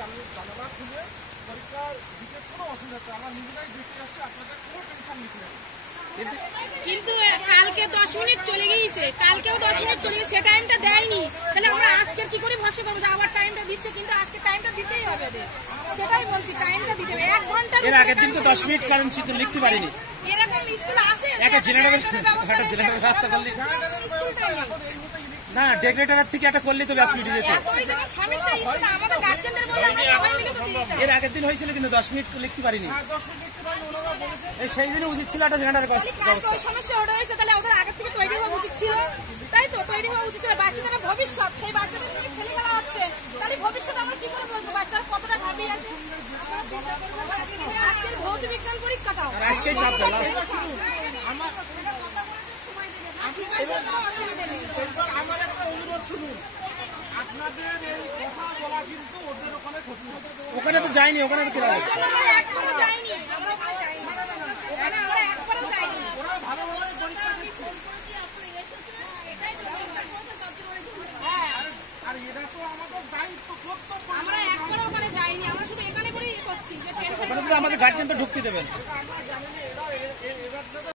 জানালা খুলে পরীক্ষা দিতে কোনো অসুবিধা হচ্ছে, আমরা নিজেরাই দেখে যাচ্ছি, আপনাদের কোনো টেনশন নিতে হবে। কিন্তু কালকে 10 মিনিট চলে গিয়েছে, কালকেও 10 মিনিট চলে গেছে, সে টাইমটা দেয়নি, তাহলে আমরা আজকে কি করে ভরসা করবো যে আবার টাইমটা দিচ্ছে? কিন্তু আজকে টাইমটা দিতেই হবে, সেটাই বলছি, টাইমটা দিতে হবে। 1 ঘন্টা এর আগের দিন তো 10 মিনিট কারেন্ট ছিল, লিখতে পারিনি। এরকম স্কুল আছে একটা জেনারেটর রাস্তা করলি না, ডেকোরেটরের থেকে একটা করলি তো 10 মিনিট যেত। এর আগের দিন হয়েছিল কিন্তু 10 মিনিট লিখতে পারিনি। সেই দিনে উচিত ছিল একটা জেনারেটর সমস্যা ওটা হয়েছে, তাহলে ওদের আগের থেকে তৈরি হওয়া উচিত ছিল, তাই তো? তৈরি হওয়া উচিত ছিল। বাচ্চাদের ভবিষ্যৎ, সেই বাচ্চাদের থেকে ছেলেমেলা হচ্ছে, তাহলে ভবিষ্যৎ আমরা কি করে বলবো বাচ্চারা কতটা ঘামিয়ে আছে? আজকের ভৌত বিজ্ঞান পরীক্ষাটাও আজকেই আমার একটা অনুরোধ শুনুন, আপনাদের এই কথা বলা কিন্তু ওদের ওখানে ক্ষতি হবে। ওখানে তো যায়নি, ওখানে তো যায়নি, ওরা ভালোভাবে পরীক্ষা দিচ্ছে, আর এটা তো আমাদের দায়িত্ব, কর্তব্য। আমরা একবারও ওখানে যাইনি, আমরা শুধু এখানে করেই করছি। আমাদের গার্জিয়ান তো ঢুকতে দেবেন।